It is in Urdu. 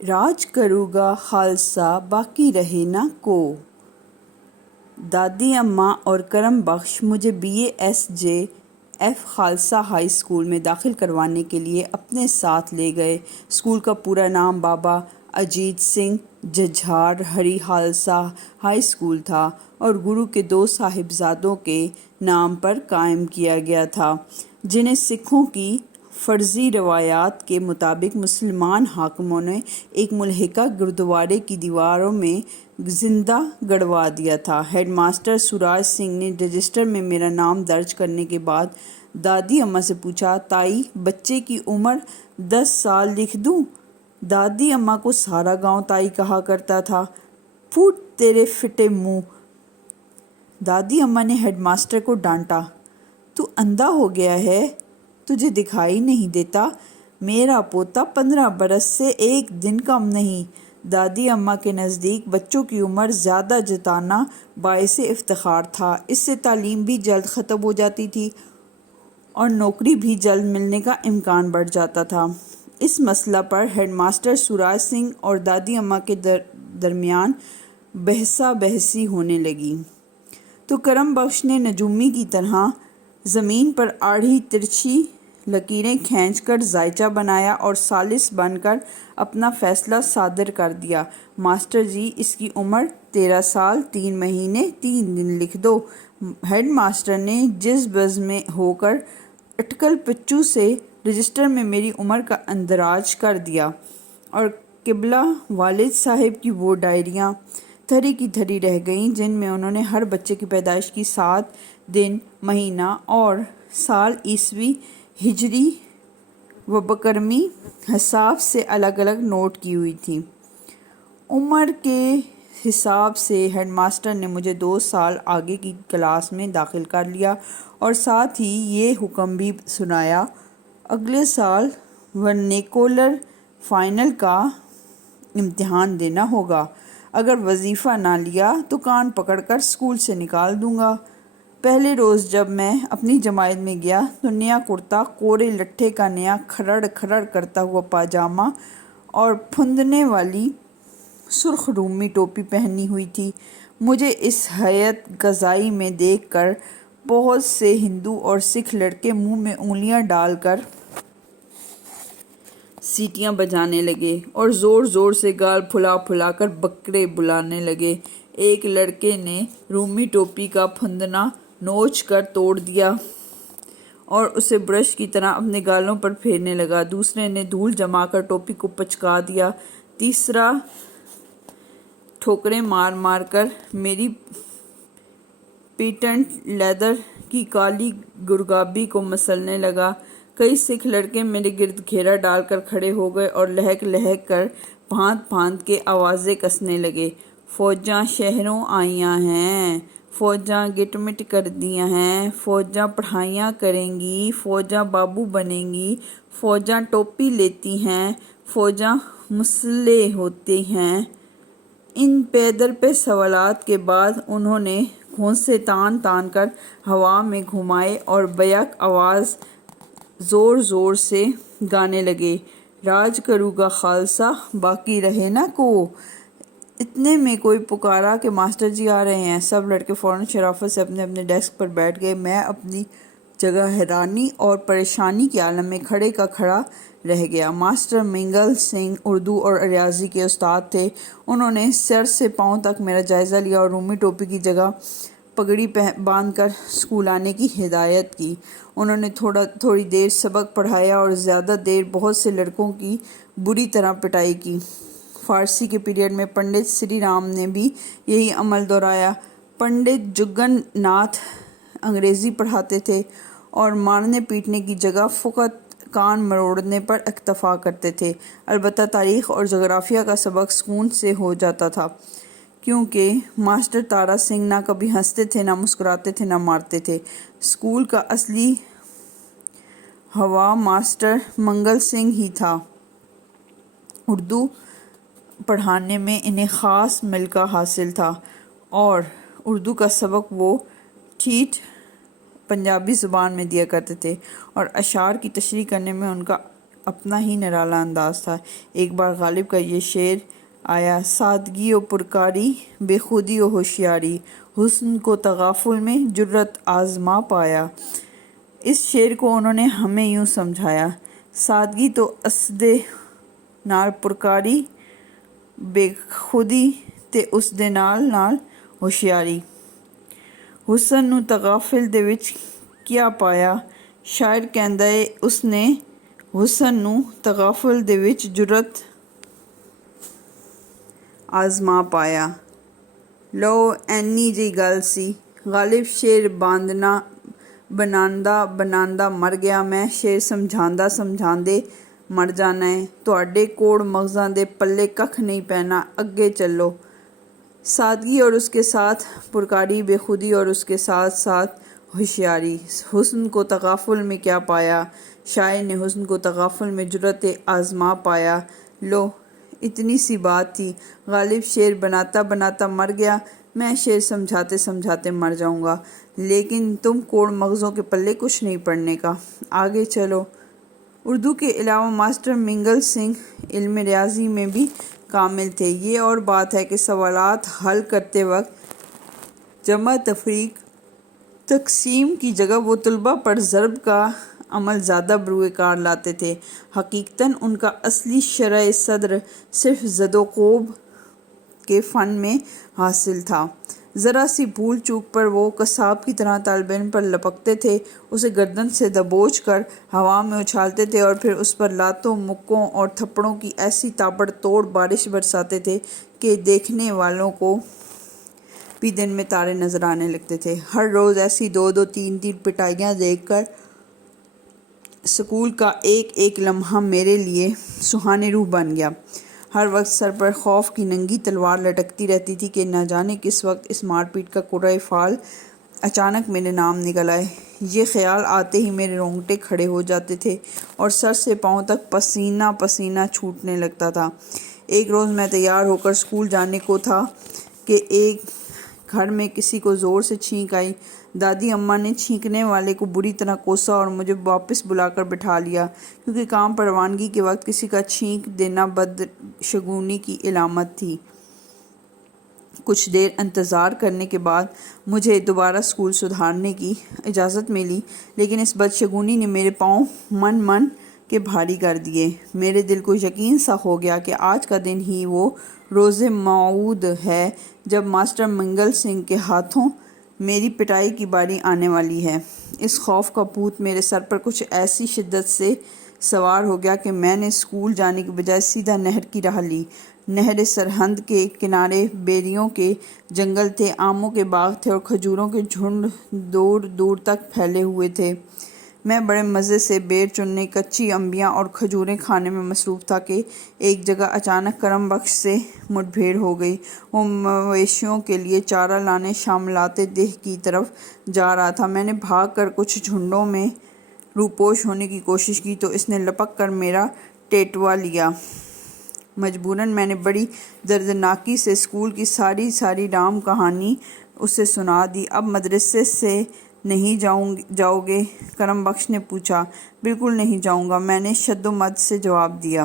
راج کروں گا خالصہ باقی رہے نہ کو۔ دادی اماں اور کرم بخش مجھے BA-SJ-F خالصہ ہائی اسکول میں داخل کروانے کے لیے اپنے ساتھ لے گئے۔ اسکول کا پورا نام بابا اجیت سنگھ ججھار ہری خالصہ ہائی اسکول تھا اور گرو کے 2 صاحبزادوں کے نام پر قائم کیا گیا تھا، جنہیں سکھوں کی فرضی روایات کے مطابق مسلمان حاکموں نے ایک ملحقہ گردوارے کی دیواروں میں زندہ گڑوا دیا تھا۔ ہیڈ ماسٹر سوراج سنگھ نے رجسٹر میں میرا نام درج کرنے کے بعد دادی اماں سے پوچھا، تائی بچے کی عمر 10 سال لکھ دوں؟ دادی اماں کو سارا گاؤں تائی کہا کرتا تھا۔ پھوٹ تیرے پھٹے منہ! دادی اماں نے ہیڈ ماسٹر کو ڈانٹا۔ تو اندھا ہو گیا ہے؟ تجھے دکھائی نہیں دیتا؟ میرا پوتا 15 برس سے 1 دن کم نہیں۔ دادی اماں کے نزدیک بچوں کی عمر زیادہ جتانا باعث افتخار تھا۔ اس سے تعلیم بھی جلد ختم ہو جاتی تھی اور نوکری بھی جلد ملنے کا امکان بڑھ جاتا تھا۔ اس مسئلہ پر ہیڈ ماسٹر سوراج سنگھ اور دادی اماں کے درمیان بحثا بحثی ہونے لگی، تو کرم بخش نے نجومی کی طرح زمین پر آڑھی ترچھی لکیریں کھینچ کر زائچہ بنایا اور ثالث بن کر اپنا فیصلہ صادر کر دیا۔ ماسٹر جی، اس کی عمر 13 سال 3 مہینے 3 دن لکھ دو۔ ہیڈ ماسٹر نے جز بز میں ہو کر اٹکل پچو سے رجسٹر میں میری عمر کا اندراج کر دیا اور قبلہ والد صاحب کی وہ ڈائریاں تھری کی تھری رہ گئیں جن میں انہوں نے ہر بچے کی پیدائش کی سات، دن، مہینہ اور سال عیسوی ہجری و بکرمی حساب سے الگ الگ نوٹ کی ہوئی تھی۔ عمر کے حساب سے ہیڈ ماسٹر نے مجھے 2 سال آگے کی کلاس میں داخل کر لیا اور ساتھ ہی یہ حکم بھی سنایا، اگلے سال ورنیکولر فائنل کا امتحان دینا ہوگا۔ اگر وظیفہ نہ لیا تو کان پکڑ کر اسکول سے نکال دوں گا۔ پہلے روز جب میں اپنی جماعت میں گیا تو نیا کرتا، کورے لٹھے کا نیا کھرڑ کھرڑ کرتا ہوا پاجامہ اور پھندنے والی سرخ رومی ٹوپی پہنی ہوئی تھی۔ مجھے اس ہیئت غذائی میں دیکھ کر بہت سے ہندو اور سکھ لڑکے منہ میں انگلیاں ڈال کر سیٹیاں بجانے لگے اور زور زور سے گال پھلا پھلا کر بکرے بلانے لگے۔ ایک لڑکے نے رومی ٹوپی کا پھندنا نوچ کر توڑ دیا اور اسے برش کی طرح اپنے گالوں پر پھیرنے لگا۔ دوسرے نے دھول جما کر ٹوپی کو پچکا دیا۔ تیسرا ٹھوکریں مار مار کر میری پیٹنٹ لیدر کی کالی گرگابی کو مسلنے لگا۔ کئی سکھ لڑکے میرے گرد گھیرا ڈال کر کھڑے ہو گئے اور لہک لہک کر بھانت بھانت کے آوازیں کسنے لگے۔ فوجاں شہروں آئیاں ہیں، فوجاں گٹ مٹ کر دیاں ہیں، فوجاں پڑھائیاں کریں گی، فوجاں بابو بنیں گی، فوجاں ٹوپی لیتی ہیں، فوجاں مسلح ہوتے ہیں۔ ان پے در پہ سوالات کے بعد انہوں نے گھونسے تان تان کر ہوا میں گھمائے اور بیک آواز زور زور سے گانے لگے، راج کروں گا خالصہ باقی رہے نہ کو۔ اتنے میں کوئی پکارا کہ ماسٹر جی آ رہے ہیں۔ سب لڑکے فوراً شرافت سے اپنے اپنے ڈیسک پر بیٹھ گئے۔ میں اپنی جگہ حیرانی اور پریشانی کے عالم میں کھڑے کا کھڑا رہ گیا۔ ماسٹر منگل سنگھ اردو اور ریاضی کے استاد تھے۔ انہوں نے سر سے پاؤں تک میرا جائزہ لیا اور رومی ٹوپی کی جگہ پگڑی باندھ کر اسکول آنے کی ہدایت کی۔ انہوں نے تھوڑی دیر سبق پڑھایا اور زیادہ دیر بہت سے لڑکوں کی بری طرح پٹائی کی۔ فارسی کے پیریڈ میں پنڈت سری رام نے بھی یہی عمل دہرایا۔ پنڈت جگن ناتھ انگریزی پڑھاتے تھے اور مارنے پیٹنے کی جگہ فقط کان مروڑنے پر اکتفا کرتے تھے۔ البتہ تاریخ اور جغرافیہ کا سبق سکون سے ہو جاتا تھا، کیونکہ ماسٹر تارا سنگھ نہ کبھی ہنستے تھے، نہ مسکراتے تھے، نہ مارتے تھے۔ اسکول کا اصلی ہوا ماسٹر منگل سنگھ ہی تھا۔ اردو پڑھانے میں انہیں خاص ملکہ حاصل تھا اور اردو کا سبق وہ ٹھیٹھ پنجابی زبان میں دیا کرتے تھے اور اشعار کی تشریح کرنے میں ان کا اپنا ہی نرالا انداز تھا۔ ایک بار غالب کا یہ شعر آیا: سادگی و پرکاری، بے خودی و ہوشیاری، حسن کو تغافل میں جرت آزما پایا۔ اس شعر کو انہوں نے ہمیں یوں سمجھایا: سادگی تو اسدے نال پرکاری، بے خودی تے اس دے نال نال ہوشیاری۔ حسن نو تغافل دے وچ کیا پایا؟ شاعر کہندا ہے اس نے حسن نو تغافل دے وچ جرت آزما پایا۔ لو اینی جی گل سی، غالب شعر بناندا بناندا مر گیا، میں شعر سمجھاندا سمجھاندے مر جانا ہے، تہاڈے کوڑ مغزاں دے پلے ککھ نہیں پینا، اگے چلو۔ سادگی اور اس کے ساتھ پرکاری، بے خودی اور اس کے ساتھ ساتھ ہوشیاری۔ حسن کو تغافل میں کیا پایا؟ شاعر نے حسن کو تغافل میں جرت آزما پایا۔ لو اتنی سی بات تھی، غالب شعر بناتا بناتا مر گیا، میں شعر سمجھاتے سمجھاتے مر جاؤں گا، لیکن تم کوڑ مغزوں کے پلے کچھ نہیں پڑنے کا، آگے چلو۔ اردو کے علاوہ ماسٹر منگل سنگھ علم ریاضی میں بھی کامل تھے۔ یہ اور بات ہے کہ سوالات حل کرتے وقت جمع تفریق تقسیم کی جگہ وہ طلباء پر ضرب کا عمل زیادہ بروئے کار لاتے تھے۔ حقیقتاً ان کا اصلی شرح صدر صرف زد و کوب کے فن میں حاصل تھا۔ ذرا سی بھول چوک پر وہ قصاب کی طرح طالب علم پر لپکتے تھے، اسے گردن سے دبوچ کر ہوا میں اچھالتے تھے اور پھر اس پر لاتوں، مکوں اور تھپڑوں کی ایسی تابڑ توڑ بارش برساتے تھے کہ دیکھنے والوں کو بھی دن میں تارے نظر آنے لگتے تھے۔ ہر روز ایسی 2-2 3-3 پٹائیاں دیکھ کر اسکول کا ایک ایک لمحہ میرے لیے سہانی روح بن گیا۔ ہر وقت سر پر خوف کی ننگی تلوار لٹکتی رہتی تھی کہ نہ جانے کس وقت اس مار پیٹ کا قرعۂ فعال اچانک میرے نام نکل آئے۔ یہ خیال آتے ہی میرے رونگٹے کھڑے ہو جاتے تھے اور سر سے پاؤں تک پسینہ پسینہ چھوٹنے لگتا تھا۔ ایک روز میں تیار ہو کر اسکول جانے کو تھا کہ ایک گھر میں کسی کو زور سے چھینک آئی۔ دادی اماں نے چھینکنے والے کو بری طرح کوسا اور مجھے واپس بلا کر بٹھا لیا، کیونکہ کام پر روانگی کے وقت کسی کا چھینک دینا بدشگونی کی علامت تھی۔ کچھ دیر انتظار کرنے کے بعد مجھے دوبارہ اسکول سدھارنے کی اجازت ملی، لیکن اس بدشگونی نے میرے پاؤں من کے بھاری کر دیے۔ میرے دل کو یقین سا ہو گیا کہ آج کا دن ہی وہ روز موعود ہے جب ماسٹر منگل سنگھ کے ہاتھوں میری پٹائی کی باری آنے والی ہے۔ اس خوف کا بھوت میرے سر پر کچھ ایسی شدت سے سوار ہو گیا کہ میں نے اسکول جانے کی بجائے سیدھا نہر کی راہ لی۔ نہر سرہند کے کنارے بیریوں کے جنگل تھے، آموں کے باغ تھے اور کھجوروں کے جھنڈ دور دور تک پھیلے ہوئے تھے۔ میں بڑے مزے سے بیر چننے، کچی انبیاں اور کھجوریں کھانے میں مصروف تھا کہ ایک جگہ اچانک کرم بخش سے مٹ بھیڑ ہو گئی۔ وہ مویشیوں کے لیے چارہ لانے شاملات دہ کی طرف جا رہا تھا۔ میں نے بھاگ کر کچھ جھنڈوں میں روپوش ہونے کی کوشش کی تو اس نے لپک کر میرا ٹیٹوا لیا۔ مجبوراً میں نے بڑی دردناکی سے اسکول کی ساری رام کہانی اسے سنا دی۔ اب مدرسے سے نہیں جاؤ گے؟ کرم بخش نے پوچھا۔ بالکل نہیں جاؤں گا، میں نے شد و مد سے جواب دیا۔